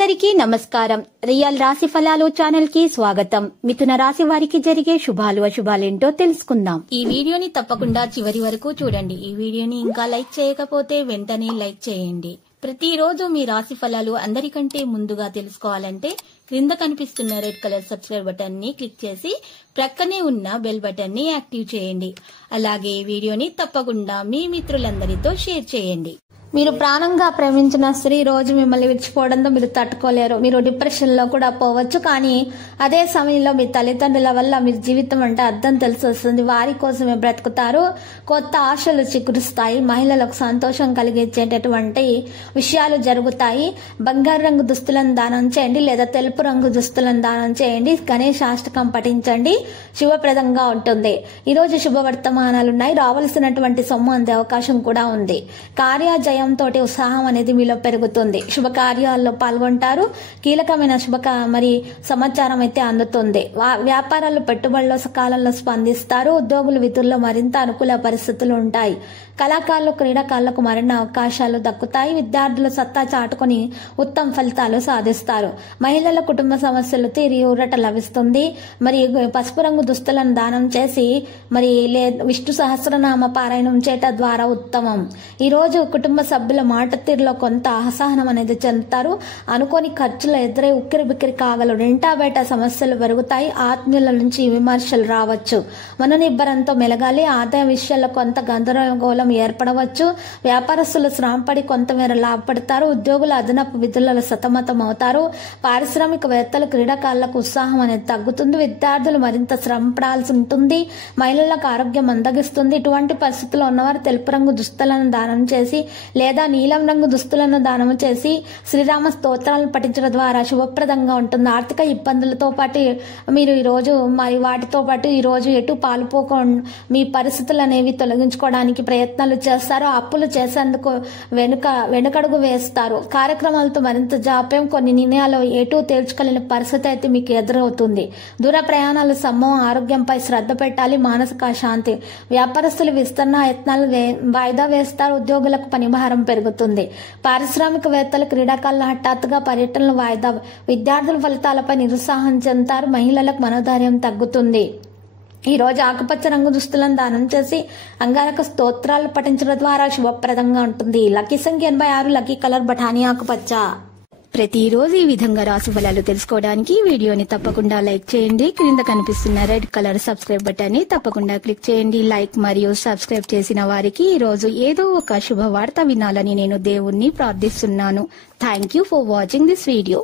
అందరికీ నమస్కారం. రియల్ రాశి ఫలాలు ఛానల్ కి స్వాగతం. మిథున రాశి వారికి జరిగే శుభాలు అశుభాలేంటో తెలుసుకుందాం. ఈ వీడియోని తప్పకుండా చివరి వరకు చూడండి. ఈ వీడియోని ఇంకా లైక్ చేయకపోతే వెంటనే లైక్ చేయండి. ప్రతిరోజు మీ రాశి ఫలాలు అందరికంటే ముందుగా తెలుసుకోవాలంటే క్రింద కనిపిస్తున్న రెడ్ కలర్ సబ్స్క్రైబ్ బటన్ ని క్లిక్ చేసి ప్రక్కనే ఉన్న బెల్ బటన్ ని యాక్టివ్ చేయండి. అలాగే ఈ వీడియోని తప్పకుండా మీ మిత్రులందరితో షేర్ చేయండి. మీరు ప్రాణంగా ప్రేమించిన స్త్రీ రోజు మిమ్మల్ని విడిచిపోవడంతో మీరు తట్టుకోలేరు. మీరు డిప్రెషన్ లో కూడా పోవచ్చు. కానీ అదే సమయంలో మీ తల్లిదండ్రుల వల్ల మీ జీవితం అంటే అర్థం తెలిసి వస్తుంది. వారి కోసమే బ్రతుకుతారు. కొత్త ఆశలు చిగురుస్తాయి. మహిళలకు సంతోషం కలిగించేటటువంటి విషయాలు జరుగుతాయి. బంగారు రంగు దుస్తులను దానం చేయండి లేదా తెలుపు రంగు దుస్తులను దానం చేయండి. గణేశాష్టకం పఠించండి. శుభప్రదంగా ఉంటుంది. ఈ రోజు శుభవర్తమానాలున్నాయి. రావాల్సినటువంటి సొమ్ము అందే అవకాశం కూడా ఉంది. కార్యజయం తోటి ఉత్సాహం అనేది మీలో పెరుగుతుంది. శుభకార్యాల్లో పాల్గొంటారు. కీలకమైన మరి సమాచారం అయితే అందుతుంది. వ్యాపారాలు పెట్టుబడుల్లో సకాలంలో స్పందిస్తారు. ఉద్యోగులు విధుల్లో మరింత అనుకూల పరిస్థితులు ఉంటాయి. కళాకారులు క్రీడాకారులకు మరిన్ని అవకాశాలు దక్కుతాయి. విద్యార్థులు సత్తా చాటుకుని ఉత్తమ ఫలితాలు సాధిస్తారు. మహిళల కుటుంబ సమస్యలు తీరి ఊరట లభిస్తుంది. మరి పసుపు రంగు దుస్తులను దానం చేసి విష్ణు సహస్రనామ పారాయణం చేయటం ద్వారా ఉత్తమం. ఈ రోజు కుటుంబ సభ్యుల మాట తీరులో కొంత అసహనం అనేది చెందుతారు. అనుకోని ఖర్చులు ఎదురై ఉక్కిరి బిక్కిరి కాగలరు. ఇంటా బయట సమస్యలు పెరుగుతాయి. ఆత్మీయుల నుంచి విమర్శలు రావచ్చు. మనోనిబ్బరంతో మెలగాలి. ఆదాయ విషయాల్లో కొంత గందరగోళం ఏర్పడవచ్చు. వ్యాపారస్తులు శ్రమపడి కొంతమేర లాభపడతారు. ఉద్యోగులు అదనపు విధులలో సతమతం అవుతారు. పారిశ్రామికవేత్తలు క్రీడాకారులకు ఉత్సాహం అనేది తగ్గుతుంది. విద్యార్థులు మరింత శ్రమ పడాల్సి ఉంటుంది. మహిళలకు ఆరోగ్యం మందగిస్తుంది. ఇటువంటి పరిస్థితుల్లో ఉన్నవారు తెలుపు రంగు దుస్తులను దానం చేసి లేదా నీలం రంగు దుస్తులను దానం చేసి శ్రీరామ స్తోత్రాలను పఠించడం ద్వారా శుభప్రదంగా ఉంటుంది. ఆర్థిక ఇబ్బందులతో పాటు మీరు ఈరోజు వాటితో పాటు ఈరోజు ఎటు పాలుపోకుండా మీ పరిస్థితులు అనేవి తొలగించుకోవడానికి ప్రయత్నాలు చేస్తారు. అప్పులు చేసేందుకు వెనుకడుగు వేస్తారు. కార్యక్రమాలతో మరింత జాప్యం. కొన్ని నిర్ణయాలు ఎటు తేల్చుకోలేని పరిస్థితి అయితే మీకు ఎదురవుతుంది. దూర ప్రయాణాలు సమ్మం. ఆరోగ్యంపై శ్రద్ధ పెట్టాలి. మానసిక శాంతి. వ్యాపారస్తులు విస్తరణ యత్నాలు వాయిదా వేస్తారు. ఉద్యోగులకు పనిభారం పెరుగుతుంది. పారిశ్రామికవేత్తలు క్రీడాకారులు హఠాత్తుగా పర్యటనలు వాయిదా. విద్యార్థుల ఫలితాలపై నిరుత్సాహం చెందుతారు. మహిళలకు మనోధైర్యం తగ్గుతుంది. ఈ రోజు ఆకుపచ్చ రంగు దుస్తులను దానం చేసి అంగారక స్తోత్రాలు పఠించడం ద్వారా శుభప్రదంగా ఉంటుంది. లక్కీ సంఖ్య 86. లక్కీ కలర్ బఠానీ ఆకుపచ్చ. ప్రతిరోజు ఈ విధంగా రాశి ఫలాలు తెలుసుకోవడానికి వీడియోని తప్పకుండా లైక్ చేయండి. క్రింద కనిపిస్తున్న రెడ్ కలర్ సబ్స్క్రైబ్ బటన్ ని తప్పకుండా క్లిక్ చేయండి. లైక్ మరియు సబ్స్క్రైబ్ చేసిన వారికి ఈ రోజు ఏదో ఒక శుభవార్త వినాలని నేను దేవుణ్ణి ప్రార్థిస్తున్నాను. Thank you for watching this video.